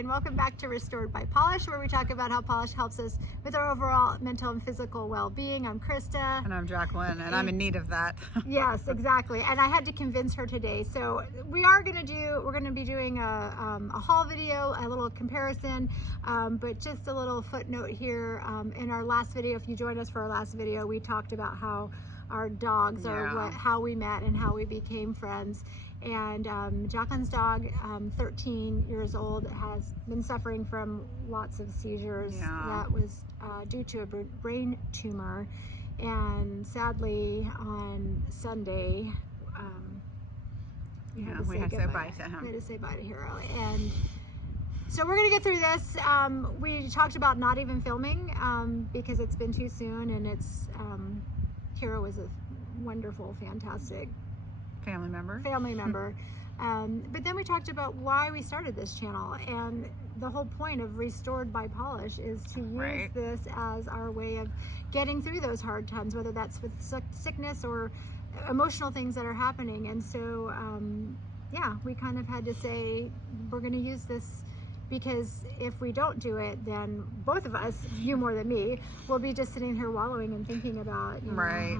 and welcome back to Restored by Polish, where we talk about how polish helps us with our overall mental and physical well-being. I'm Krista. And I'm Jacqueline, and I'm in need of that. Yes, exactly. And I had to convince her today. So we're going to be doing a haul video, a little comparison, but just a little footnote here. In our last video, if you joined us for our last video, we talked about how our dogs are how we met and how we became friends. And Jacqueline's dog, 13 years old, has been suffering from lots of seizures. That was due to a brain tumor. And sadly, on Sunday, we had to say bye to him. We had to say bye to Hero. And so we're going to get through this. We talked about not even filming because it's been too soon, and Hero was a wonderful, fantastic family member. But then we talked about why we started this channel, and the whole point of Restored by Polish is to use this as our way of getting through those hard times, whether that's with sickness or emotional things that are happening. And so we kind of had to say we're going to use this, because if we don't do it, then both of us, you more than me, will be just sitting here wallowing and thinking about,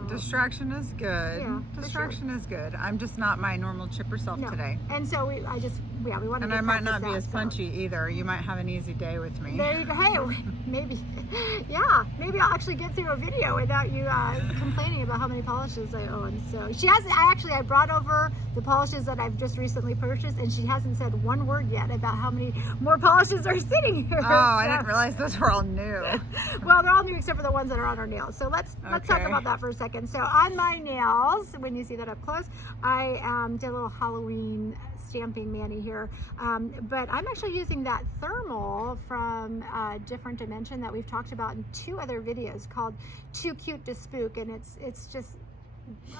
distraction is good. Yeah, distraction is good. I'm just not my normal chipper self today. And so we wanted and to I might not be as punchy either. You might have an easy day with me. There you go. Hey, maybe I'll actually get through a video without you complaining about how many polishes I own. So I brought over the polishes that I've just recently purchased, and she hasn't said one word yet about how many more polishes are sitting here. Oh, I didn't realize those were all new. Well, they're all new except for the ones that are on our nails. So let's talk about that for a second. So on my nails, when you see that up close, I did a little Halloween stamping mani here, but I'm actually using that thermal from Different Dimension that we've talked about in 2 other videos called Too Cute to Spook, and it's just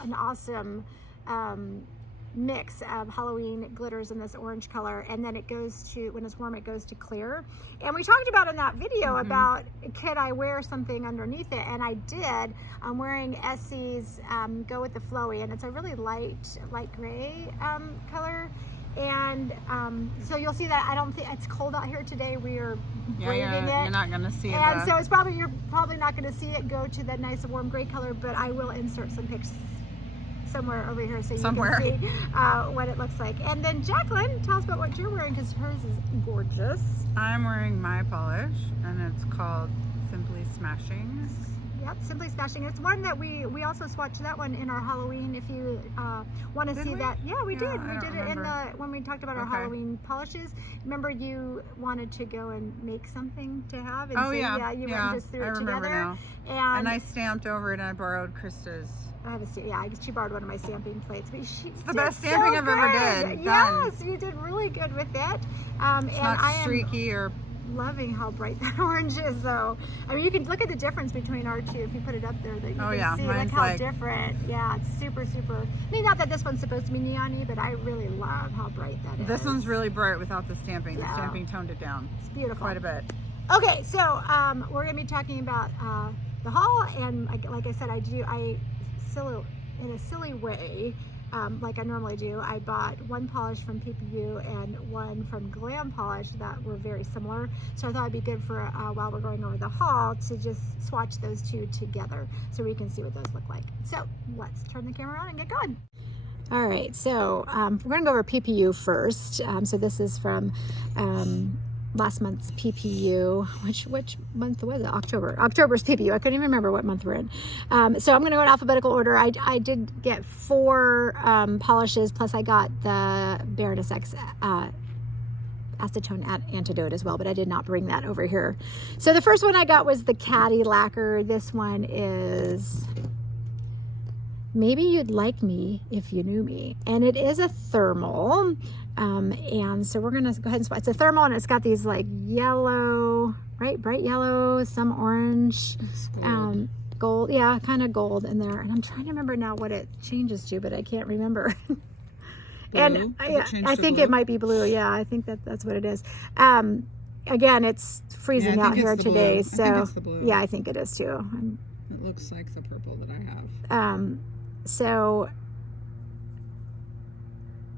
an awesome mix of Halloween glitters in this orange color, and then it goes to, when it's warm, it goes to clear. And we talked about in that video about could I wear something underneath it, and I did. I'm wearing Essie's Go With The Flowy, and it's a really light gray color. And so you'll see that I don't think it's cold out here today. We are braving it. You're not going to see it. And so you're probably not going to see it go to that nice warm gray color, but I will insert some pics somewhere over here so you can see what it looks like. And then Jacqueline, tell us about what you're wearing, because hers is gorgeous. I'm wearing my polish, and it's called Simply Smashing. Yep, Simply Smashing. It's one that we also swatched that one in our Halloween. If you want to see that, we did. We did it when we talked about our Halloween polishes. Remember, you wanted to go and make something to have. And went and just threw it together. Now. And I stamped over it, and I borrowed Krista's. She borrowed one of my stamping plates, but it's the best stamping I've ever did. Yes, you did really good with it. It's not streaky or. Loving how bright that orange is, though. I mean, you can look at the difference between our 2 if you put it up there. That you can see like how different. Yeah, it's super. I mean, not that this one's supposed to be neon-y, but I really love how bright that is. This one's really bright without the stamping. The stamping toned it down. It's beautiful. Quite a bit. Okay, so we're gonna be talking about the haul, and like I said, in a silly way. Like I normally do, I bought one polish from PPU and one from Glam Polish that were very similar. So I thought it'd be good for while we're going over the haul to just swatch those 2 together so we can see what those look like. So let's turn the camera on and get going. All right, so we're gonna go over PPU first. So this is from last month's PPU. Which month was it? October's PPU. I couldn't even remember what month we're in. So I'm going to go in alphabetical order. I did get 4 polishes, plus I got the Baroness X acetone antidote as well, but I did not bring that over here. So the first one I got was the Caddy Lacquer. This one is Maybe You'd Like Me If You Knew Me, and it is a thermal. And so we're gonna go ahead and spot. It's a thermal, and it's got these like yellow, bright yellow, some orange, gold, kind of gold in there. And I'm trying to remember now what it changes to, but I can't remember. And I think it might be blue. Yeah, I think that's what it is. Again, it's freezing out here today, so I think it's the blue. I think it is too. It looks like the purple that I have. So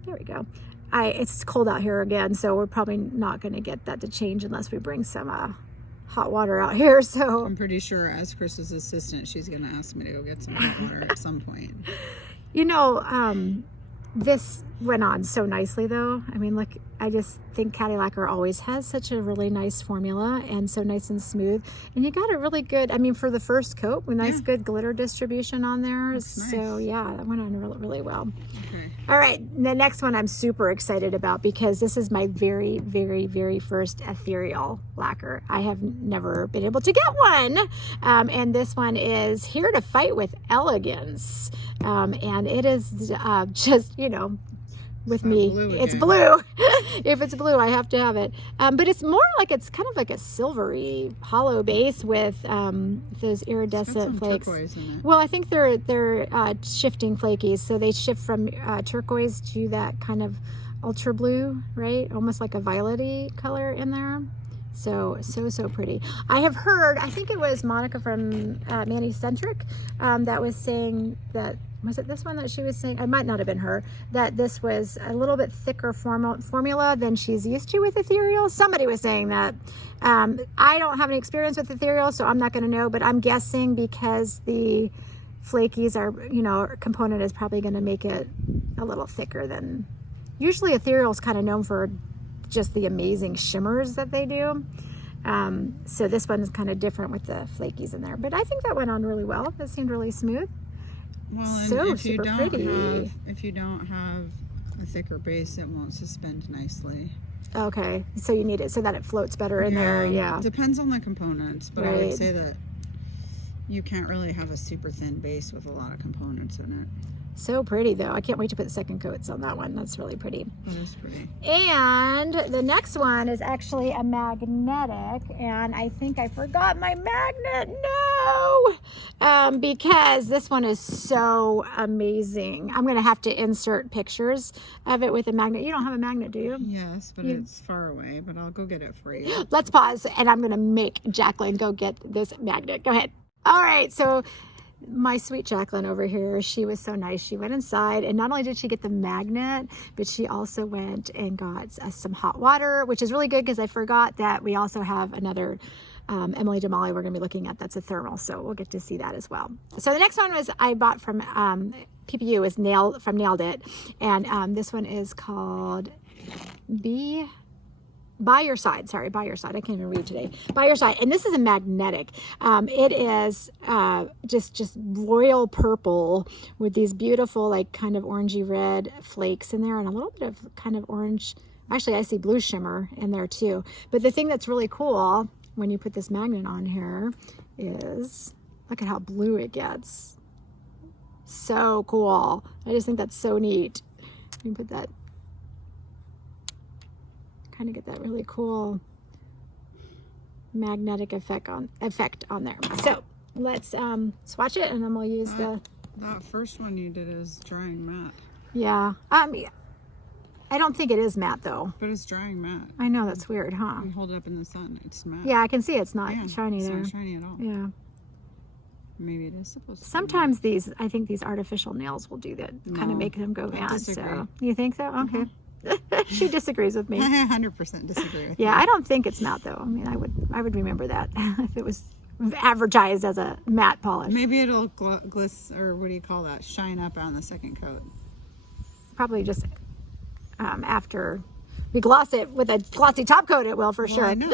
there we go. it's cold out here again, so we're probably not going to get that to change unless we bring some hot water out here. So I'm pretty sure as Chris's assistant, she's going to ask me to go get some hot water at some point. You know, this went on so nicely though. I mean, look, I just think Caddy Lacquer always has such a really nice formula and so nice and smooth. And you got a really good, I mean, for the first coat, a nice good glitter distribution on there. So nice. yeah, that went on really, really well. Okay. All right, the next one I'm super excited about because this is my very, very, very first Ethereal lacquer. I have never been able to get one. And this one is Here to Fight with Elegance. And it is just, you know, with me, it's blue. If it's blue, I have to have it. But it's more like, it's kind of like a silvery hollow base with those iridescent flakes. Turquoise in it. Well, I think they're shifting flakies, so they shift from turquoise to that kind of ultra blue, right? Almost like a violet-y color in there. So pretty. I have heard, I think it was Monica from Manny Centric that was saying that, was it this one that she was saying? It might not have been her, that this was a little bit thicker formula than she's used to with Ethereal. Somebody was saying that. I don't have any experience with Ethereal, so I'm not going to know, but I'm guessing because the flakies are, you know, component is probably going to make it a little thicker than, usually Ethereal is kind of known for just the amazing shimmers that they do. So this one is kind of different with the flakies in there, but I think that went on really well. That seemed really smooth. Well, and So if you super don't pretty. if you don't have a thicker base, it won't suspend nicely. Okay, so you need it so that it floats better in there. Yeah. Depends on the components, but I Right. would say that you can't really have a super thin base with a lot of components in it. So pretty though. I can't wait to put second coats on that one. That's really pretty. That is pretty. And the next one is actually a magnetic, and I think I forgot my magnet. No, because this one is so amazing. I'm gonna have to insert pictures of it with a magnet. You don't have a magnet, do you? Yes, but it's far away, but I'll go get it for you. Let's pause, and I'm gonna make Jacqueline go get this magnet. Go ahead. All right, so my sweet Jacqueline over here, she was so nice. She went inside, and not only did she get the magnet, but she also went and got some hot water, which is really good because I forgot that we also have another Emily Damali we're going to be looking at. That's a thermal, so we'll get to see that as well. So the next one was I bought from PPU, is from Nailed It, and this one is called By Your Side. Sorry, By Your Side. I can't even read today. By Your Side. And this is a magnetic. It is just royal purple with these beautiful, like, kind of orangey red flakes in there and a little bit of kind of orange. Actually, I see blue shimmer in there too. But the thing that's really cool when you put this magnet on here is, look at how blue it gets. So cool. I just think that's so neat. You can put that, kind of get that really cool magnetic effect on there. So let's swatch it, and then we'll use that first one you did is drying matte. Yeah. I don't think it is matte though. But it's drying matte. I know, that's weird, huh? You hold it up in the sun, it's matte. Yeah, I can see it's not shiny it's there. not shiny at all. Yeah. Maybe it is supposed to be. Sometimes I think these artificial nails will do that, kind of make them go matte. So you think so? Okay. She disagrees with me. I 100% disagree with you. Yeah, I don't think it's matte though. I mean, I would remember that if it was advertised as a matte polish. Maybe it'll or what do you call that? Shine up on the second coat. Probably just after we gloss it with a glossy top coat, it will for sure. I know.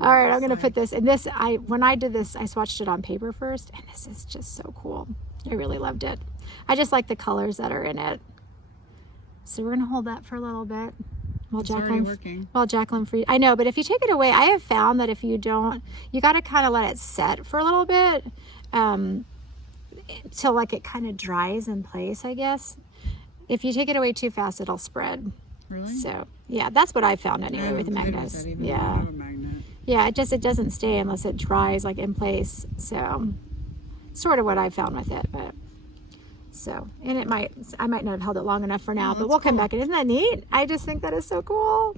All right, I'm going to put this in this. When I did this, I swatched it on paper first, and this is just so cool. I really loved it. I just like the colors that are in it. So we're going to hold that for a little bit while Jacqueline frees. I know, but if you take it away, I have found that if you don't, you got to kind of let it set for a little bit till like it kind of dries in place, I guess. If you take it away too fast, it'll spread. Really? So yeah, that's what I found anyway with the magnets. Yeah. Yeah, it doesn't stay unless it dries like in place. So sort of what I found with it, but so, and I might not have held it long enough for now, but we'll come back. And isn't that neat? I just think that is so cool.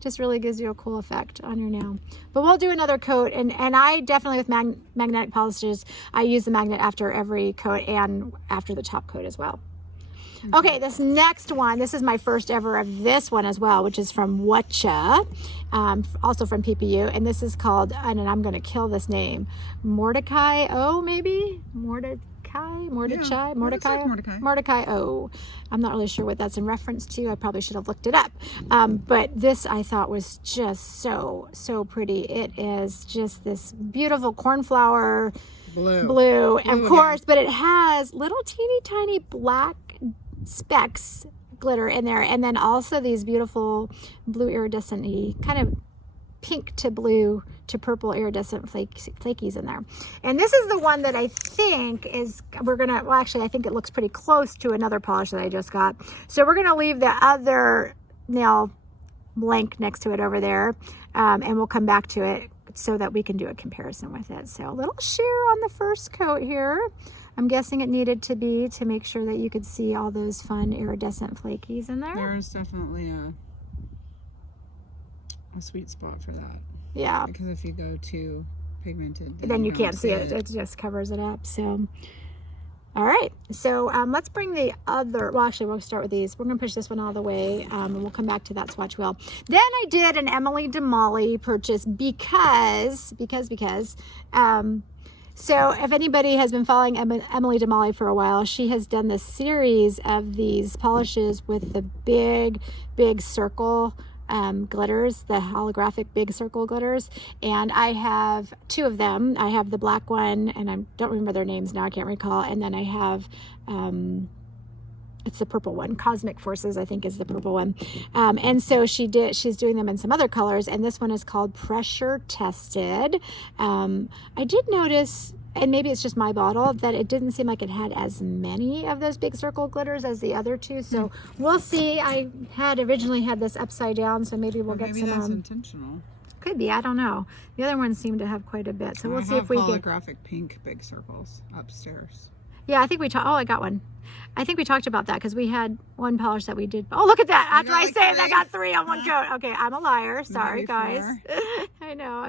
Just really gives you a cool effect on your nail. But we'll do another coat, and I definitely with magnetic polishes, I use the magnet after every coat and after the top coat as well. Okay, this next one, this is my first ever of this one as well, which is from Watcha, also from PPU, and this is called, and I'm going to kill this name, Mordecai O, maybe? Mordecai? Oh, I'm not really sure what that's in reference to. I probably should have looked it up. But this I thought was just so pretty. It is just this beautiful cornflower blue, of course, but it has little teeny tiny black specks glitter in there, and then also these beautiful blue iridescent-y, kind of pink to blue to purple iridescent flakies in there. And this is the one that I think is, well, actually I think it looks pretty close to another polish that I just got. So we're gonna leave the other nail blank next to it over there, and we'll come back to it so that we can do a comparison with it. So a little sheer on the first coat here. I'm guessing it needed to be to make sure that you could see all those fun iridescent flakies in there. There's definitely a sweet spot for that. Yeah. Because if you go too pigmented, then you can't see it. It just covers it up. So, all right. So let's bring the other, well, actually we'll start with these. We're going to push this one all the way, and we'll come back to that swatch wheel. Then I did an Emily DeMolly purchase because, so if anybody has been following Emily DeMolly for a while, she has done this series of these polishes with the big circle glitters, the holographic big circle glitters, and I have two of them. I have the black one, and I don't remember their names now, I can't recall, and then I have it's the purple one, Cosmic Forces I think is the purple one, and so she's doing them in some other colors, and this one is called Pressure Tested. I did notice, and maybe it's just my bottle, that it didn't seem like it had as many of those big circle glitters as the other two. So we'll see. I had originally had this upside down, so maybe we'll get some. Maybe that's intentional. Could be. I don't know. The other ones seem to have quite a bit. So we'll see if we get holographic pink big circles upstairs. Yeah, I think we talked. Oh, I got one. I think we talked about that because we had one polish that we did. Oh, look at that! After I say it, I got 3 on one coat. Okay, I'm a liar. Sorry, guys. I know.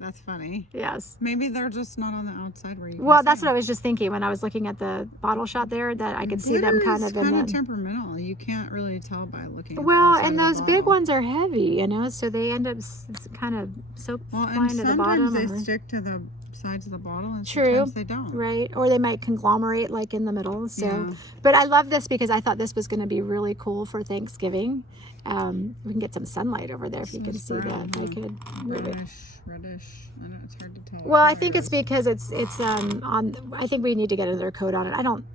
That's funny. Yes. Maybe they're just not on the outside where you can Well, that's see what I was just thinking when I was looking at the bottle shot there, that I could see them kind of in the temperamental. You can't really tell by looking at well, the and those big ones are heavy, you know, so they end up kind of flying to the bottom. Sometimes they stick to the sides of the bottle, and true, sometimes they don't. Right, or they might conglomerate like in the middle. So, yeah. But I love this because I thought this was going to be really cool for Thanksgiving. We can get some sunlight over there if you can see that. I could reddish. I know it's hard to tell. Well, I think it's because it's on. I think we need to get another coat on it.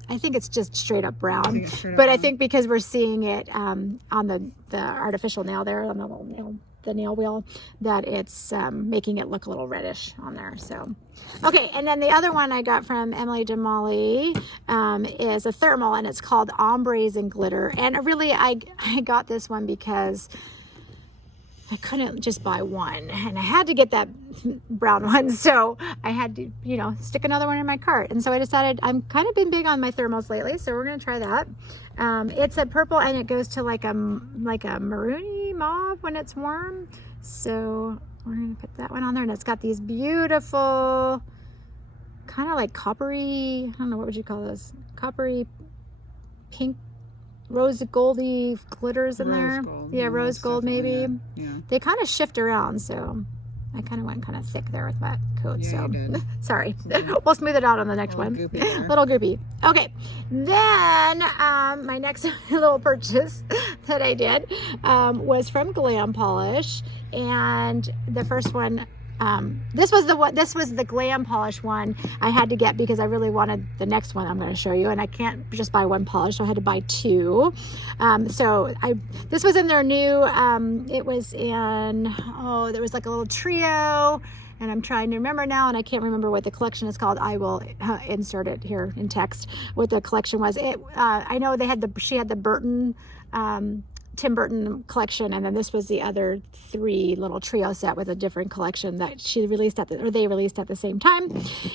I think it's just straight up brown. I think because we're seeing it on the artificial nail there on the nail wheel, that it's making it look a little reddish on there. So, okay, and then the other one I got from Emily DeMolly is a thermal, and it's called Ombres Glitter. And really, I got this one because I couldn't just buy one, and I had to get that brown one, so I had to, stick another one in my cart. And so I decided, I'm kind of been big on my thermals lately, so we're gonna try that. It's a purple, and it goes to like a maroony mauve when it's warm. So we're gonna put that one on there, and it's got these beautiful, kind of like coppery, I don't know, what would you call those? Coppery pink, rose goldy glitters in there. Yeah, rose gold maybe. Yeah. They kind of shift around, so I kind of went kind of thick there with that coat. Yeah, so you did. Sorry. We'll smooth it out on the next one. Little goopy. Okay. Then my next little purchase that I did was from Glam Polish, and the first one. This was the Glam Polish one I had to get because I really wanted the next one I'm going to show you, and I can't just buy one polish, so I had to buy 2. This was in their new, it was in, there was like a little trio, and I'm trying to remember now, and I can't remember what the collection is called. I will insert it here in text what the collection was. I know she had the Burton, Tim Burton collection, and then this was the other 3 little trio set with a different collection that they released at the same time.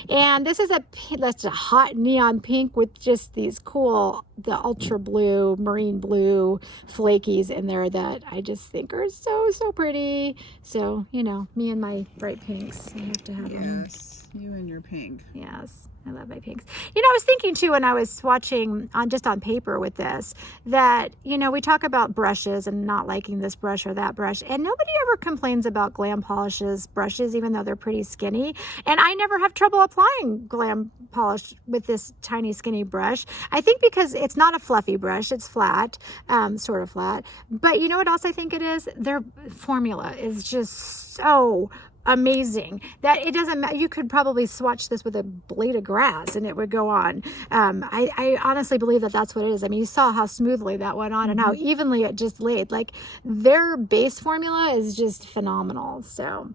And this is that's a hot neon pink with just these cool, the ultra blue, marine blue flakies in there that I just think are so pretty. So me and my bright pinks, I have to have them. Yes. You and your pink. Yes, I love my pinks. You know, I was thinking too when I was swatching just on paper with this, that, you know, we talk about brushes and not liking this brush or that brush, and nobody ever complains about Glam Polish's brushes, even though they're pretty skinny. And I never have trouble applying Glam Polish with this tiny skinny brush. I think because it's not a fluffy brush, it's flat, sort of flat. But you know what else I think it is? Their formula is just so amazing that it doesn't matter. You could probably swatch this with a blade of grass and it would go on. I honestly believe that that's what it is. I mean, you saw how smoothly that went on and how evenly it just laid. Like, their base formula is just phenomenal. So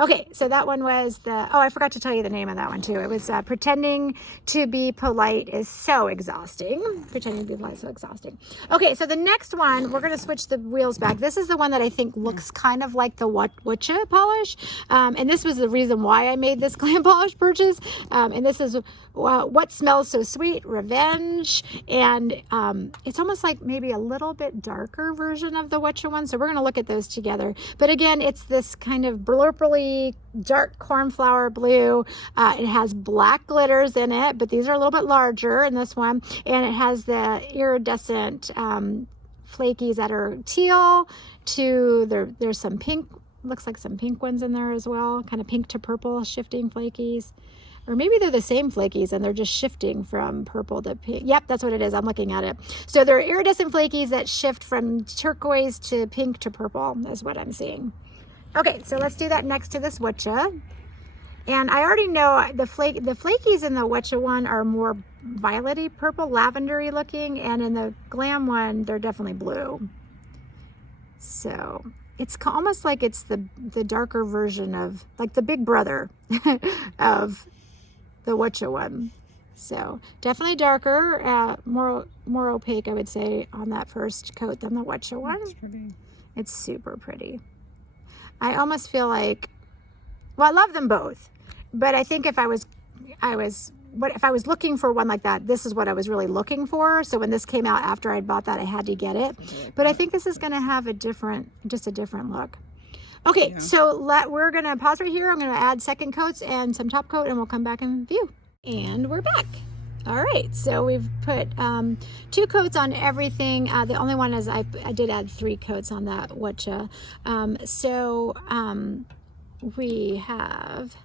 okay, so that one was the, oh, I forgot to tell you the name of that one too. It was Pretending to be Polite is so exhausting. Pretending to be polite is so exhausting. Okay, so the next one, we're going to switch the wheels back. This is the one that I think looks kind of like the Watcha polish. And this was the reason why I made this Glam Polish purchase. And this is What Smells So Sweet, Revenge. And it's almost like maybe a little bit darker version of the Watcha one. So we're going to look at those together. But again, it's this kind of blurpily dark cornflower blue. It has black glitters in it, but these are a little bit larger in this one. And it has the iridescent flakies that are teal to, there's some pink, looks like some pink ones in there as well, kind of pink to purple shifting flakies. Or maybe they're the same flakies and they're just shifting from purple to pink. Yep, that's what it is. I'm looking at it. So they're iridescent flakies that shift from turquoise to pink to purple is what I'm seeing. Okay, so let's do that next to this Watcha. And I already know the flakies in the Watcha one are more violety purple, lavendery looking, and in the Glam one, they're definitely blue. So it's almost like it's the darker version of, like the big brother of the Watcha one. So definitely darker, more opaque, I would say, on that first coat than the Watcha one. That's pretty. It's super pretty. I almost feel like, well, I love them both, but I think if I was looking for one like that, this is what I was really looking for. So when this came out after I'd bought that, I had to get it. But I think this is going to have just a different look. Okay, yeah. So we're going to pause right here. I'm going to add second coats and some top coat, and we'll come back and view. And we're back. All right, so we've put 2 coats on everything. The only one is I did add 3 coats on that Watcha. We have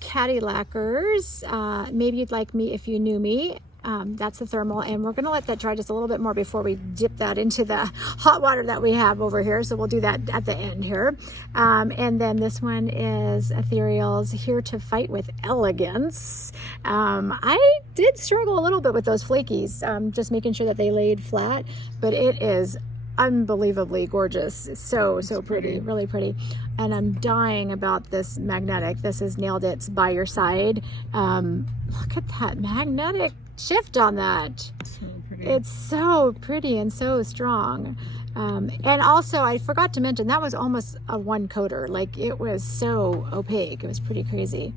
Caddy Lacquers. Maybe you'd like me if you knew me. That's the thermal, and we're going to let that dry just a little bit more before we dip that into the hot water that we have over here. So we'll do that at the end here. And then this one is Ethereal's Here to Fight with Elegance. I did struggle a little bit with those flakies, just making sure that they laid flat, but it is unbelievably gorgeous. So pretty, really pretty. And I'm dying about this magnetic. This is Nailed It's By Your Side. Look at that magnetic shift on that. So pretty. It's so pretty and so strong. And also I forgot to mention that was almost a 1 coater. Like, it was so opaque. It was pretty crazy.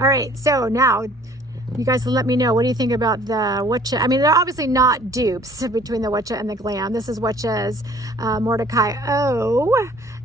All right, so now you guys can let me know, what do you think about the Watcha? I mean, they're obviously not dupes between the Watcha and the Glam. This is Watcha's Mordecai O.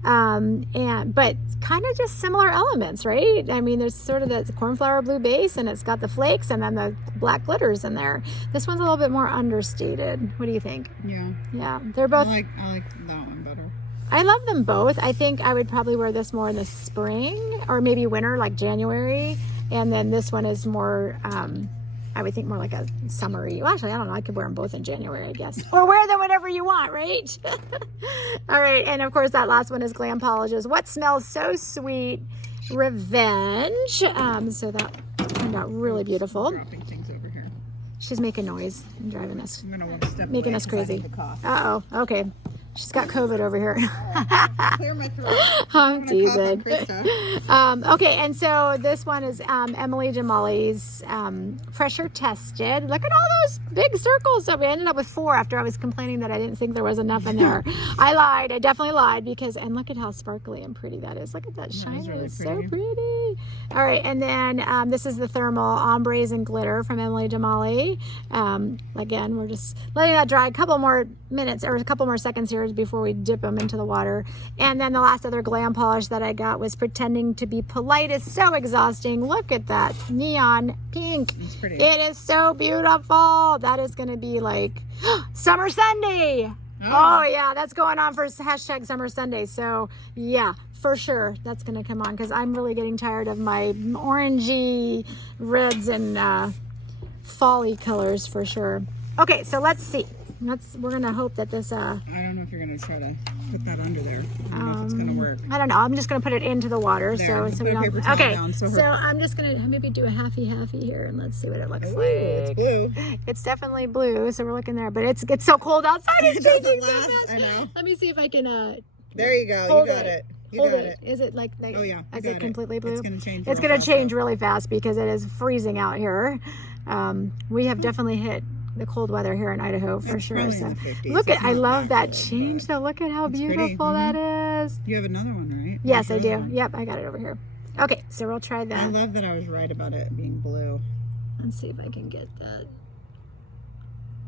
But kind of just similar elements, right? I mean, there's sort of that cornflower blue base, and it's got the flakes and then the black glitters in there. This one's a little bit more understated. What do you think? Yeah, they're both. I like that one better. I love them both. I think I would probably wear this more in the spring or maybe winter, like January. And then this one is more, I would think more like a summery. Well, actually, I don't know. I could wear them both in January, I guess. Or wear them whenever you want, right? All right. And of course, that last one is Glam Polish's What Smells So Sweet, Revenge. So that turned out really beautiful. Dropping things over here. She's making noise and driving us, I'm gonna want to step making away us crazy. I need to cough. Uh-oh. Okay. She's got COVID over here. Clear my throat. I'm teasing. Okay, and so this one is Emily Jamali's Pressure Tested. Look at all those big circles. So we ended up with 4 after I was complaining that I didn't think there was enough in there. I lied. I definitely lied and look at how sparkly and pretty that is. Look at that shine. Really It's so pretty. All right, and then this is the Thermal Ombres and Glitter from Emily Jamali. Again, we're just letting that dry a couple more minutes or a couple more seconds here layers before we dip them into the water. And then the last other Glam Polish that I got was Pretending to be Polite. It's so exhausting. Look at that neon pink. It's pretty. It is so beautiful. That is going to be like Summer Sunday. Oh yeah, that's going on for hashtag Summer Sunday. So yeah, for sure that's going to come on because I'm really getting tired of my orangey reds and fall-y colors for sure. Okay, so let's see. We're gonna hope that this. I don't know if you're gonna try to put that under there. I don't know if it's gonna work. I don't know. I'm just gonna put it into the water so we don't. Okay, down, so I'm just gonna maybe do a halfy here and let's see what it looks like. It's blue. It's definitely blue, so we're looking there. But it's so cold outside. It's changing so fast. I know. Let me see if I can. There you go. You got it. You got it. Is it like? Oh yeah. Is it completely blue? It's gonna change. It's gonna change really fast because it is freezing out here. We have definitely hit the cold weather here in Idaho for sure. So look at, I love that change. So look at how beautiful that is. You have another one, right? Yes, I do. Yep, I got it over here. Okay, so we'll try that. I love that I was right about it being blue. Let's see if I can get that.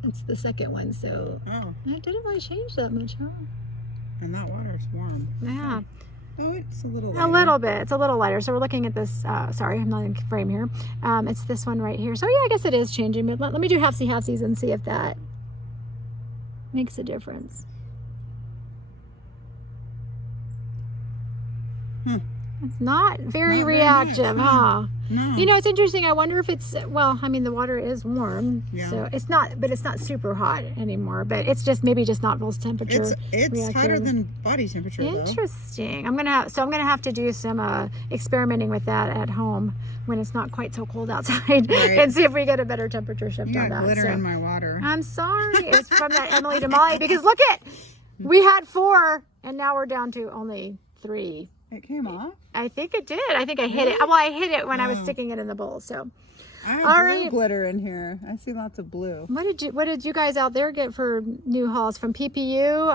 It's the second one, so it didn't really change that much, huh? And that water is warm. Yeah. Oh, it's a little lighter. A little bit. It's a little lighter. So we're looking at this. Sorry, I'm not in frame here. It's this one right here. So yeah, I guess it is changing. But let me do halfsies and see if that makes a difference. It's not very reactive, huh? No. You know, it's interesting. I wonder if it's, well, I mean, the water is warm, so it's not, but it's not super hot anymore. But it's just maybe just not Vol's temperature. It's hotter than body temperature. Interesting. I'm gonna have to do some experimenting with that at home when it's not quite so cold outside, and see if we get a better temperature shift on that. Glitter in my water. I'm sorry. It's from that Emily DeMolay because look at, we had 4 and now we're down to only 3. It came off? I think it did. I think I hit it. Well, I hit it when I was sticking it in the bowl. So, I have blue glitter in here. I see lots of blue. What did you guys out there get for new hauls from PPU?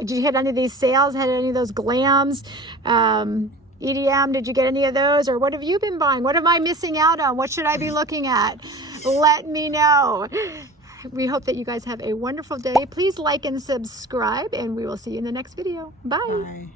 Did you hit any of these sales? Had any of those glams? EDM? Did you get any of those? Or what have you been buying? What am I missing out on? What should I be looking at? Let me know. We hope that you guys have a wonderful day. Please like and subscribe, and we will see you in the next video. Bye. Bye.